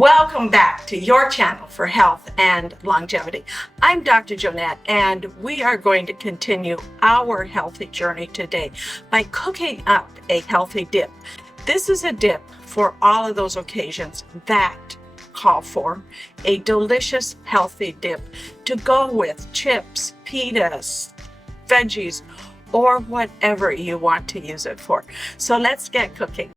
Welcome back to your channel for health and longevity. I'm Dr. Jonette, and we are going to continue our healthy journey today by cooking up a healthy dip. This is a dip for all of those occasions that call for a delicious, healthy dip to go with chips, pitas, veggies, or whatever you want to use it for. So let's get cooking.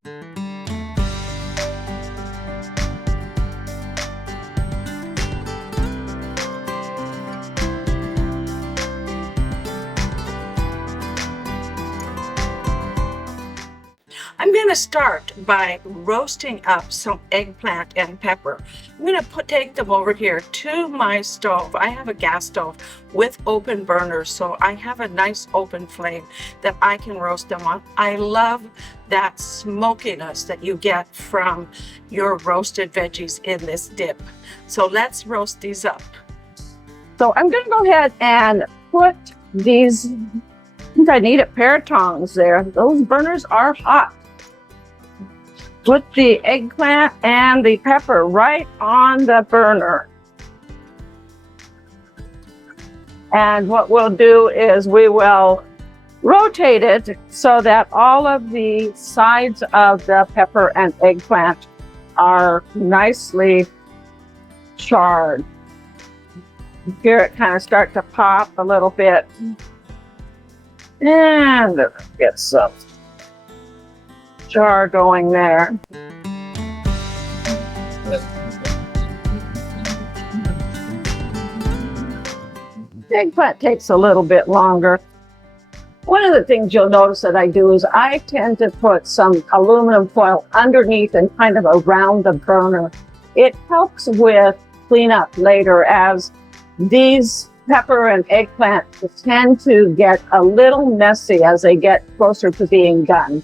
I'm going to start by roasting up some eggplant and pepper. I'm going to take them over here to my stove. I have a gas stove with open burners, so I have a nice open flame that I can roast them on. I love that smokiness that you get from your roasted veggies in this dip. So let's roast these up. So I'm going to go ahead and put these, I think I need a pair of tongs there. Those burners are hot. Put the eggplant and the pepper right on the burner. And what we'll do is we will rotate it so that all of the sides of the pepper and eggplant are nicely charred. Here it kind of start to pop a little bit. And let's get some char going there. The eggplant takes a little bit longer. One of the things you'll notice that I do is I tend to put some aluminum foil underneath and kind of around the burner. It helps with cleanup later, as these pepper and eggplant tend to get a little messy as they get closer to being done.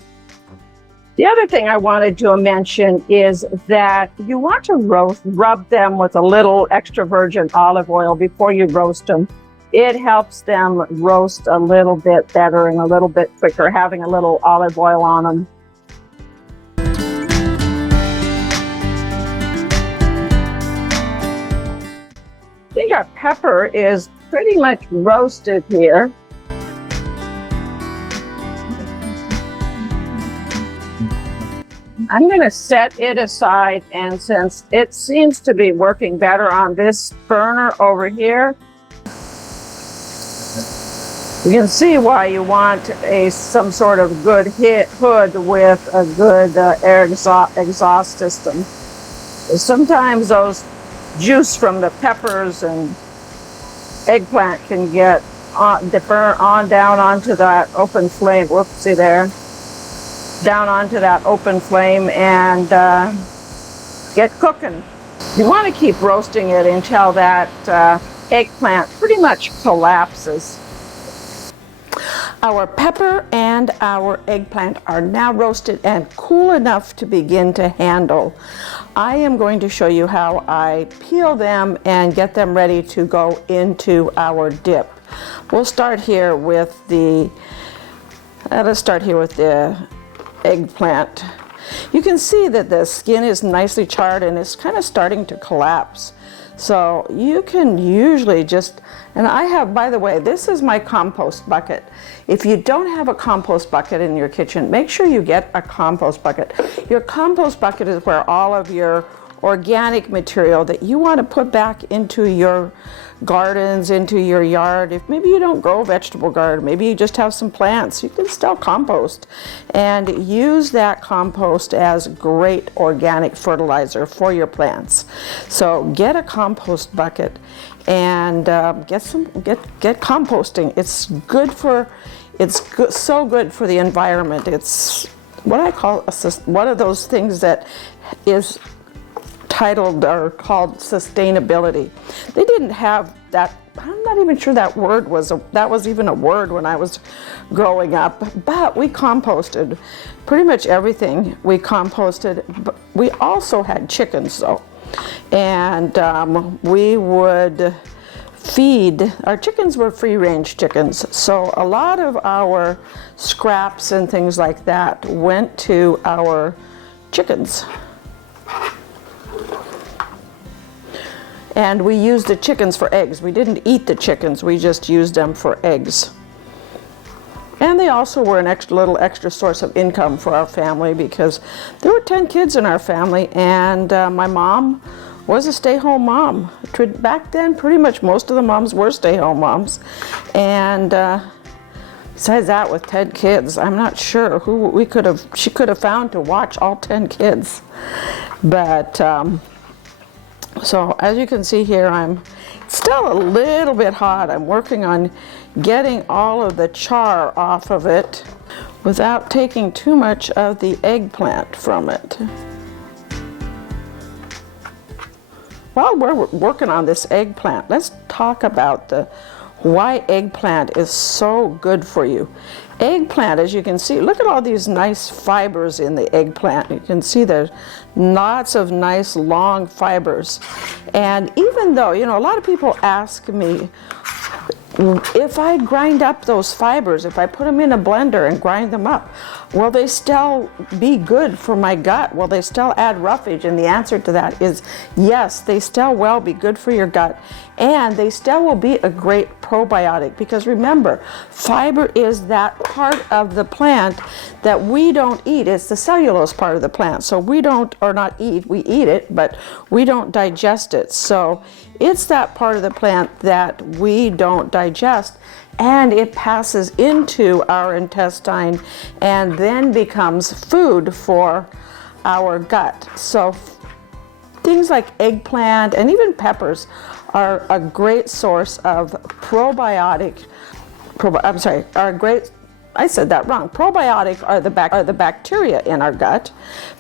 The other thing I wanted to mention is that you want to rub them with a little extra virgin olive oil before you roast them. It helps them roast a little bit better and a little bit quicker, having a little olive oil on them. I think our pepper is pretty much roasted here. I'm going to set it aside, and since it seems to be working better on this burner over here, you can see why you want some sort of good hood with a good air exhaust system. Sometimes those juice from the peppers and eggplant can get down onto that open flame. Whoopsie there. Down onto that open flame and get cooking. You want to keep roasting it until that eggplant pretty much collapses. Our pepper and our eggplant are now roasted and cool enough to begin to handle. I am going to show you how I peel them and get them ready to go into our dip. We'll start here with the, let's start here with the eggplant. You can see that the skin is nicely charred and it's kind of starting to collapse. So you can usually just, and I have, by the way, this is my compost bucket. If you don't have a compost bucket in your kitchen, make sure you get a compost bucket. Your compost bucket is where all of your organic material that you want to put back into your gardens, into your yard. If maybe you don't grow a vegetable garden, maybe you just have some plants, you can still compost and use that compost as great organic fertilizer for your plants. So get a compost bucket and get composting. It's good for, so good for the environment. It's what I call one of those things that is titled or called sustainability. They didn't have that. I'm not even sure that was even a word when I was growing up, but we composted pretty much everything. We composted, but we also had chickens though, and we would feed, our chickens were free-range chickens, so a lot of our scraps and things like that went to our chickens. And we used the chickens for eggs. We didn't eat the chickens, we just used them for eggs. And they also were an little extra source of income for our family, because there were 10 kids in our family, and my mom was a stay-home mom. Back then, pretty much most of the moms were stay-home moms. And besides that, with 10 kids, I'm not sure who she could have found to watch all 10 kids. But so as you can see here, I'm still a little bit hot. I'm working on getting all of the char off of it without taking too much of the eggplant from it. While we're working on this eggplant, let's talk about why eggplant is so good for you. Eggplant, as you can see, look at all these nice fibers in the eggplant. You can see there's lots of nice long fibers. And even though, you know, a lot of people ask me, if I grind up those fibers, if I put them in a blender and grind them up, will they still be good for my gut? Will they still add roughage? And the answer to that is yes, they still will be good for your gut, and they still will be a great probiotic, because remember, fiber is that part of the plant that we don't eat. It's the cellulose part of the plant. So we don't, or not eat, we eat it, but we don't digest it. So it's that part of the plant that we don't digest, and it passes into our intestine and then becomes food for our gut. So things like eggplant and even peppers are a great source of probiotic. I said that wrong. Probiotic are the bacteria in our gut.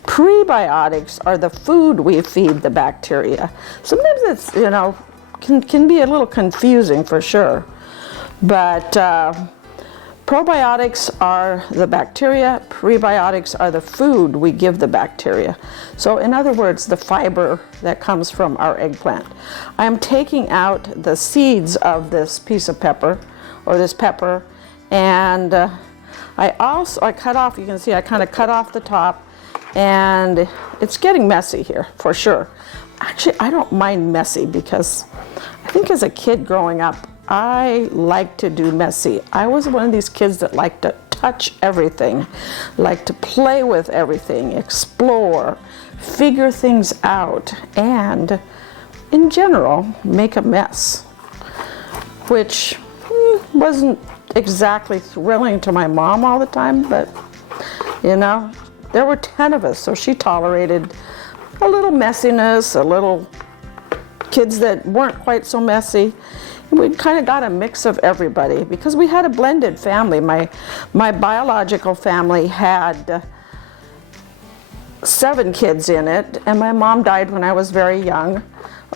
Prebiotics are the food we feed the bacteria. Sometimes it's, you know, can be a little confusing for sure. But probiotics are the bacteria, prebiotics are the food we give the bacteria. So in other words, the fiber that comes from our eggplant. I'm taking out the seeds of this piece of pepper, or this pepper, and I cut off, you can see I kind of cut off the top, and it's getting messy here for sure. Actually, I don't mind messy, because I think as a kid growing up, I like to do messy. I was one of these kids that liked to touch everything, like to play with everything, explore, figure things out, and in general, make a mess, which wasn't exactly thrilling to my mom all the time, but you know, there were 10 of us, so she tolerated a little messiness, a little kids that weren't quite so messy. We kind of got a mix of everybody, because we had a blended family. My biological family had 7 kids in it, and my mom died when I was very young,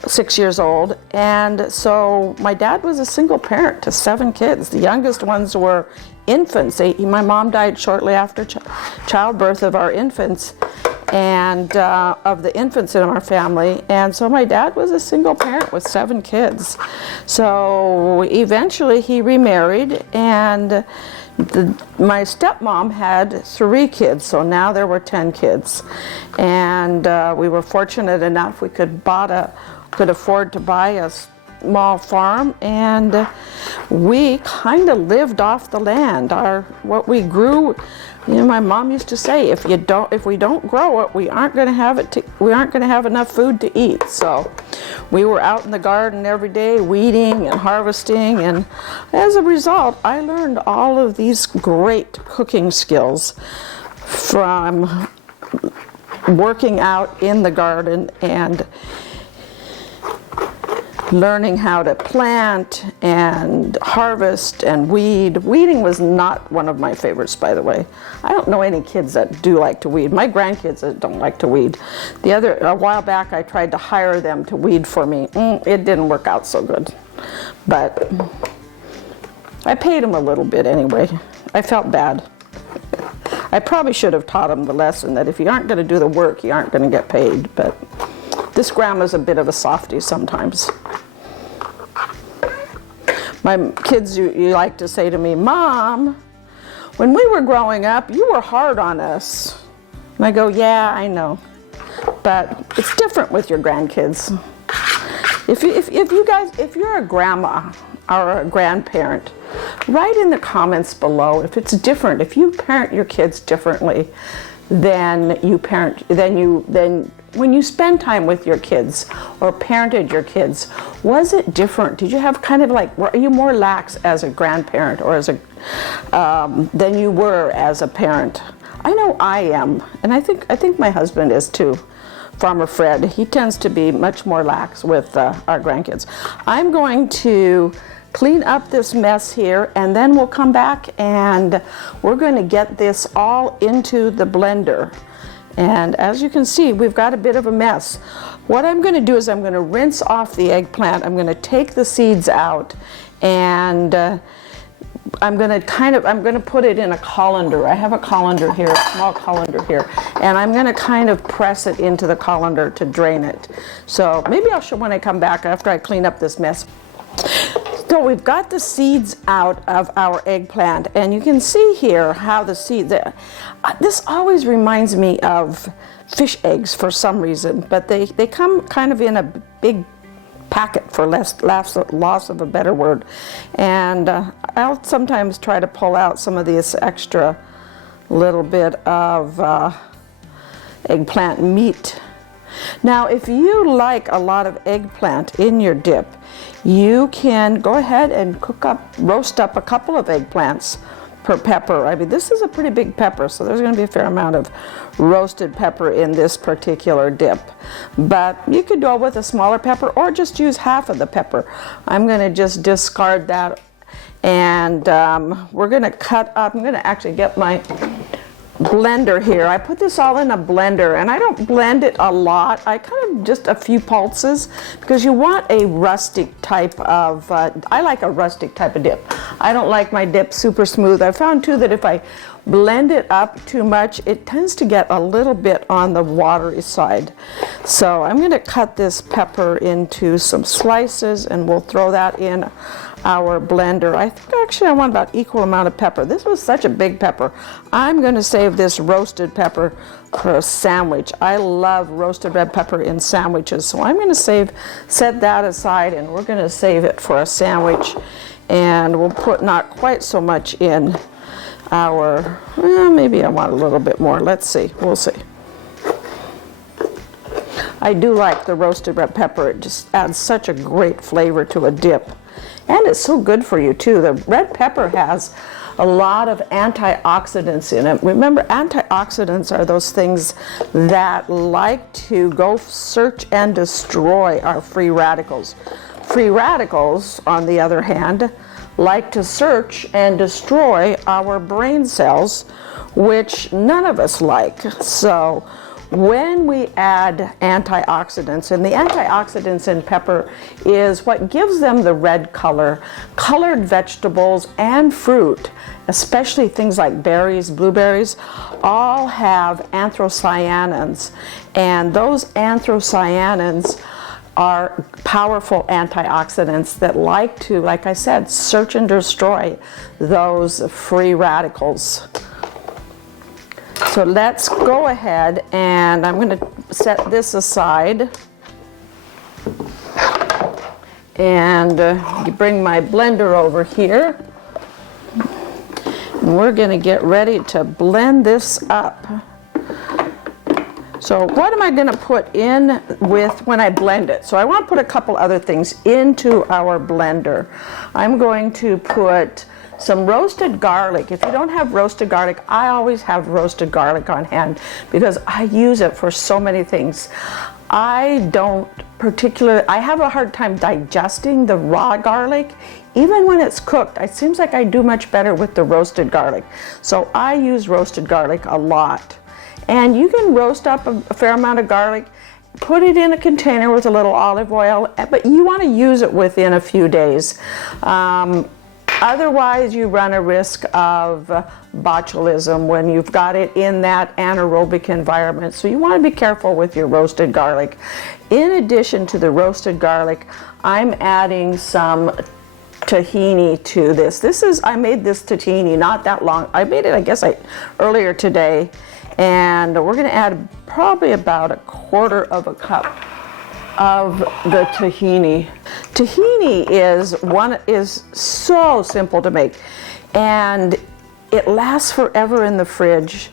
6 years old, and so my dad was a single parent to 7 kids. The youngest ones were infants. My mom died shortly after childbirth of our infants, and of the infants in our family, and so my dad was a single parent with 7 kids. So eventually he remarried, and my stepmom had 3 kids, so now there were 10 kids, and we were fortunate enough we could afford to buy a small farm, and we kind of lived off the land. What we grew, you know, my mom used to say, if we don't grow it, we aren't going to have enough food to eat. So we were out in the garden every day weeding and harvesting, and as a result, I learned all of these great cooking skills from working out in the garden and learning how to plant and harvest and weed. Weeding was not one of my favorites, by the way. I don't know any kids that do like to weed. My grandkids don't like to weed. A while back I tried to hire them to weed for me. It didn't work out so good. But I paid them a little bit anyway. I felt bad. I probably should have taught them the lesson that if you aren't going to do the work, you aren't going to get paid. But this grandma's a bit of a softie sometimes. My kids, you like to say to me, Mom, when we were growing up, you were hard on us. And I go, yeah, I know. But it's different with your grandkids. If you're a grandma or a grandparent, write in the comments below if it's different, if you parent your kids differently than when you spend time with your kids or parented your kids. Was it different? Did you have kind of like, were you more lax as a grandparent or as a than you were as a parent? I know I am, and I think my husband is too. Farmer Fred, he tends to be much more lax with our grandkids. I'm going to clean up this mess here, and then we'll come back and we're going to get this all into the blender. And as you can see, we've got a bit of a mess. What I'm going to do is I'm going to rinse off the eggplant. I'm going to take the seeds out, and I'm going to put it in a colander. I have a colander here, a small colander here, and I'm going to kind of press it into the colander to drain it. So maybe I'll show when I come back after I clean up this mess. So we've got the seeds out of our eggplant, and you can see here how the seeds, this always reminds me of fish eggs for some reason, but they come kind of in a big packet, for loss of a better word. And I'll sometimes try to pull out some of this extra little bit of eggplant meat. Now, if you like a lot of eggplant in your dip, you can go ahead and roast up a couple of eggplants per pepper. I mean, this is a pretty big pepper, so there's going to be a fair amount of roasted pepper in this particular dip. But you could go with a smaller pepper or just use half of the pepper. I'm going to just discard that, and we're going to cut up. I'm going to actually get my blender here. I put this all in a blender, and I don't blend it a lot. I kind of just a few pulses, because you want a rustic type of, I like a rustic type of dip. I don't like my dip super smooth. I found too that if I blend it up too much, it tends to get a little bit on the watery side. So I'm going to cut this pepper into some slices, and we'll throw that in our blender. I think actually I want about equal amount of pepper. This was such a big pepper. I'm going to save this roasted pepper for a sandwich. I love roasted red pepper in sandwiches, so I'm going to set that aside, and we're going to save it for a sandwich. And we'll put not quite so much in our, maybe I want a little bit more. Let's see, we'll see. I do like the roasted red pepper. It just adds such a great flavor to a dip. And it's so good for you too. The red pepper has a lot of antioxidants in it. Remember, antioxidants are those things that like to go search and destroy our free radicals. Free radicals, on the other hand, like to search and destroy our brain cells, which none of us like. So when we add antioxidants, and the antioxidants in pepper is what gives them the red color, colored vegetables and fruit, especially things like berries, blueberries, all have anthocyanins, and those anthocyanins are powerful antioxidants that like to, like I said, search and destroy those free radicals. So let's go ahead, and I'm going to set this aside and bring my blender over here. And we're going to get ready to blend this up. So what am I going to put in with when I blend it? So I want to put a couple other things into our blender. I'm going to put some roasted garlic. If you don't have roasted garlic, I always have roasted garlic on hand because I use it for so many things. I have a hard time digesting the raw garlic. Even when it's cooked, it seems like I do much better with the roasted garlic. So I use roasted garlic a lot. And you can roast up a fair amount of garlic, put it in a container with a little olive oil, but you want to use it within a few days. Otherwise, you run a risk of botulism when you've got it in that anaerobic environment. So you want to be careful with your roasted garlic. In addition to the roasted garlic, I'm adding some tahini to this. I made this tahini not that long. I made it, I guess, earlier today. And we're going to add probably about 1/4 of a cup of the tahini. Tahini is so simple to make, and it lasts forever in the fridge,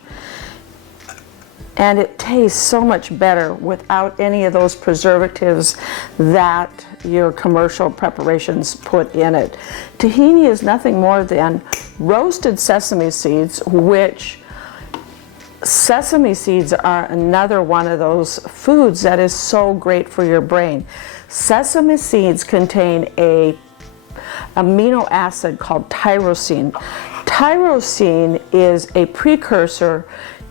and it tastes so much better without any of those preservatives that your commercial preparations put in it. Tahini is nothing more than roasted sesame seeds, which sesame seeds are another one of those foods that is so great for your brain. Sesame seeds contain a amino acid called tyrosine. Tyrosine is a precursor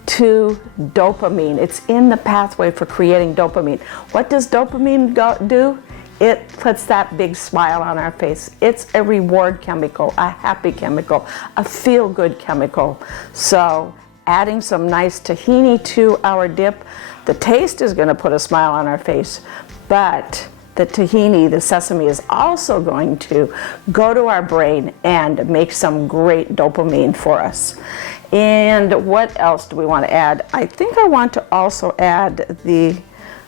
to dopamine. It's in the pathway for creating dopamine. What does dopamine do? It puts that big smile on our face. It's a reward chemical, a happy chemical, a feel-good chemical. So adding some nice tahini to our dip, the taste is going to put a smile on our face, but the tahini, the sesame, is also going to go to our brain and make some great dopamine for us. And what else do we want to add? I think I want to also add the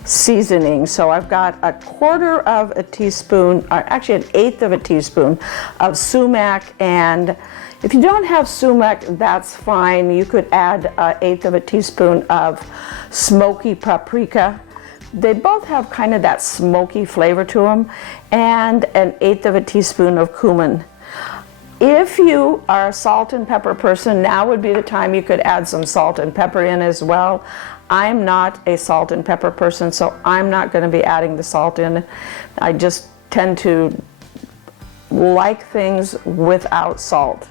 seasoning. So I've got a quarter of a teaspoon, or actually an eighth of a teaspoon of sumac, and if you don't have sumac, that's fine. You could add an eighth of a teaspoon of smoky paprika. They both have kind of that smoky flavor to them, and an eighth of a teaspoon of cumin. If you are a salt and pepper person, now would be the time you could add some salt and pepper in as well. I'm not a salt and pepper person, so I'm not going to be adding the salt in. I just tend to like things without salt.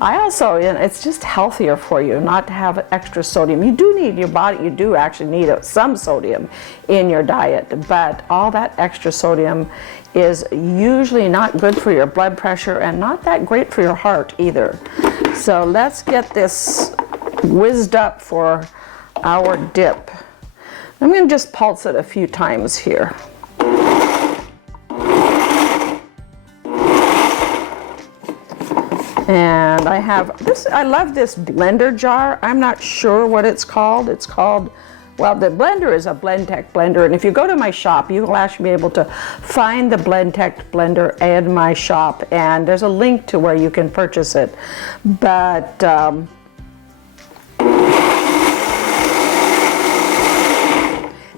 I also, it's just healthier for you not to have extra sodium. You do need your body, you do actually need some sodium in your diet, but all that extra sodium is usually not good for your blood pressure and not that great for your heart either. So let's get this whizzed up for our dip. I'm going to just pulse it a few times here. And I have this, I love this blender jar. I'm not sure what it's called. It's called, well, the blender is a Blendtec blender, and if you go to my shop, you will actually be able to find the Blendtec blender in my shop, and there's a link to where you can purchase it. But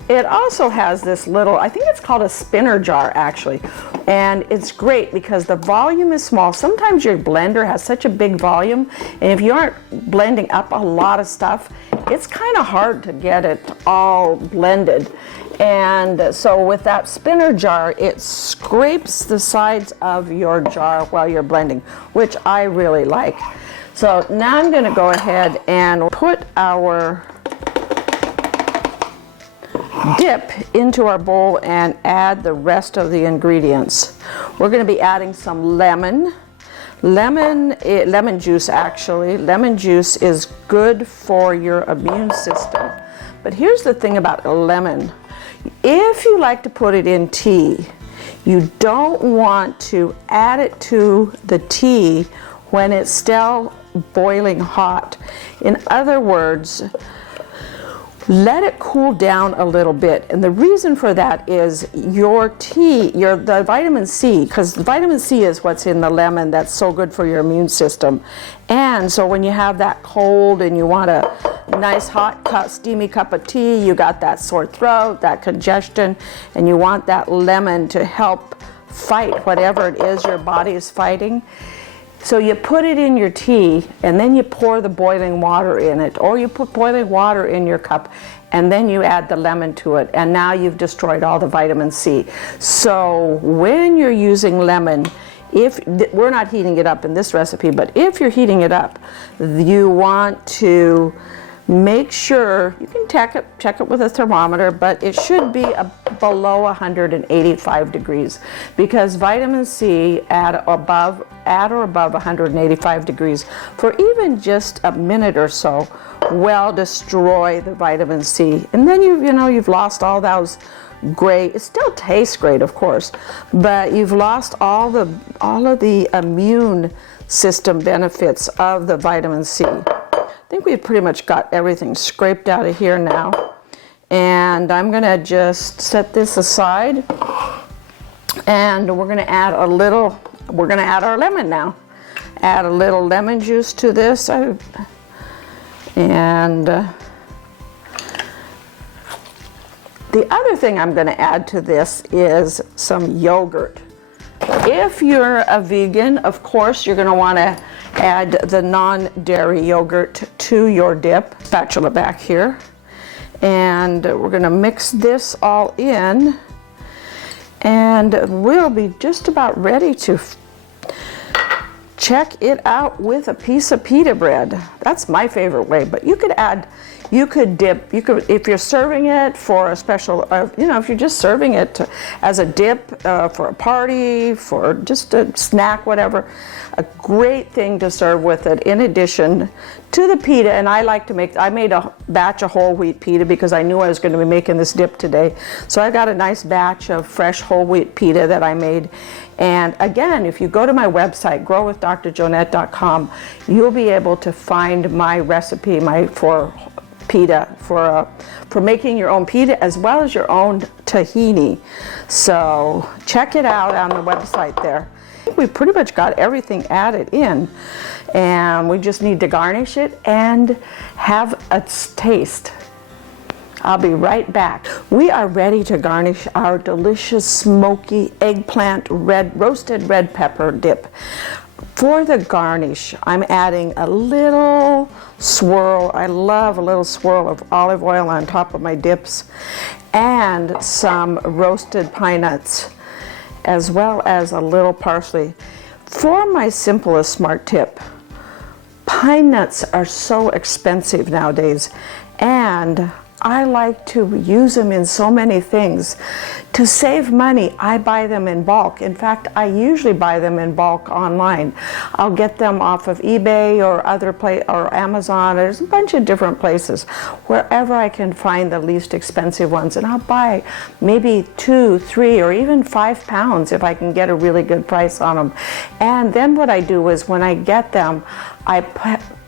it also has this little, I think it's called a spinner jar actually, and it's great because the volume is small. Sometimes your blender has such a big volume, and if you aren't blending up a lot of stuff, it's kind of hard to get it all blended. And so with that spinner jar, it scrapes the sides of your jar while you're blending, which I really like. So now I'm going to go ahead and put our dip into our bowl and add the rest of the ingredients. We're going to be adding some lemon juice actually. Lemon juice is good for your immune system. But here's the thing about lemon. If you like to put it in tea, you don't want to add it to the tea when it's still boiling hot. In other words, let it cool down a little bit, and the reason for that is your tea, the vitamin C, because the vitamin C is what's in the lemon that's so good for your immune system. And so when you have that cold and you want a nice hot steamy cup of tea, you got that sore throat, that congestion, and you want that lemon to help fight whatever it is your body is fighting. So you put it in your tea, and then you pour the boiling water in it, or you put boiling water in your cup, and then you add the lemon to it, and now you've destroyed all the vitamin C. So when you're using lemon, we're not heating it up in this recipe, but if you're heating it up, you want to make sure, you can check it with a thermometer, but it should be below 185 degrees, because vitamin C at or above 185 degrees for even just a minute or so will destroy the vitamin C. And then you've lost all those great, it still tastes great of course, but you've lost all of the immune system benefits of the vitamin C. I think we've pretty much got everything scraped out of here now. And I'm gonna just set this aside, and we're gonna add our lemon now. Add a little lemon juice to this, and the other thing I'm going to add to this is some yogurt. If you're a vegan, of course, you're going to want to add the non-dairy yogurt to your dip. Spatula back here. And we're going to mix this all in. And we'll be just about ready to check it out with a piece of pita bread. That's my favorite way, but you could dip, if you're serving it for a special, if you're just serving it as a dip for a party, for just a snack, whatever, a great thing to serve with it in addition to the pita. And I made a batch of whole wheat pita because I knew I was going to be making this dip today. So I got a nice batch of fresh whole wheat pita that I made. And again, if you go to my website, growwithdrjonette.com, you'll be able to find my recipe for pita, for making your own pita as well as your own tahini. So check it out on the website there. I think we pretty much got everything added in, and we just need to garnish it and have a taste. I'll be right back. We are ready to garnish our delicious smoky eggplant roasted red pepper dip. For the garnish, I'm adding a little swirl. I love a little swirl of olive oil on top of my dips, and some roasted pine nuts, as well as a little parsley. For my simplest smart tip, pine nuts are so expensive nowadays, and I like to use them in so many things. To save money, I buy them in bulk. In fact, I usually buy them in bulk online. I'll get them off of eBay or or Amazon. There's a bunch of different places. Wherever I can find the least expensive ones, and I'll buy maybe 2, 3, or even 5 pounds if I can get a really good price on them. And then what I do is when I get them, I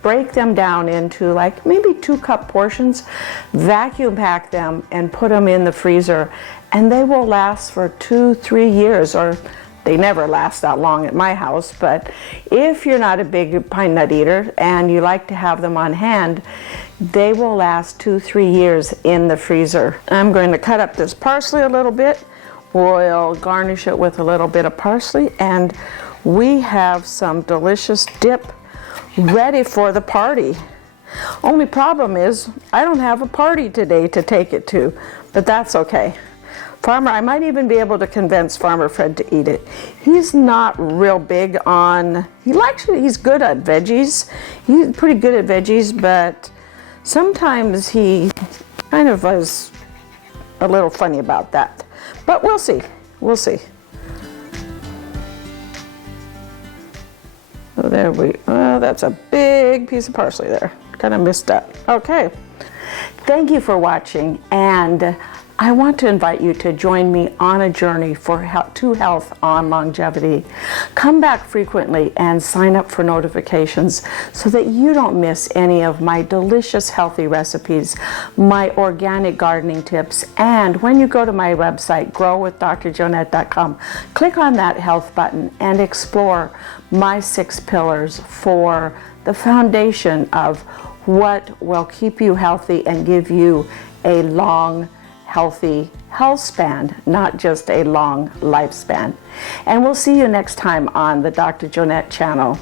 break them down into like maybe 2-cup portions, vacuum pack them, and put them in the freezer, and they will last for 2-3 years, or they never last that long at my house. But if you're not a big pine nut eater and you like to have them on hand, they will last 2-3 years in the freezer. I'm going to cut up this parsley a little bit. We'll garnish it with a little bit of parsley, and we have some delicious dip ready for the party. Only problem is I don't have a party today to take it to, but that's okay. I might even be able to convince Farmer Fred to eat it. He's not real big on, he's good at veggies. He's pretty good at veggies, but sometimes he kind of is a little funny about that. But we'll see. That's a big piece of parsley there. Kind of missed that. Okay. Thank you for watching, and I want to invite you to join me on a journey to health on longevity. Come back frequently and sign up for notifications so that you don't miss any of my delicious healthy recipes, my organic gardening tips, and when you go to my website, growwithdrjonette.com, click on that health button and explore my 6 pillars for the foundation of what will keep you healthy and give you a long, healthy health span, not just a long lifespan. And we'll see you next time on the Dr. Jonette channel.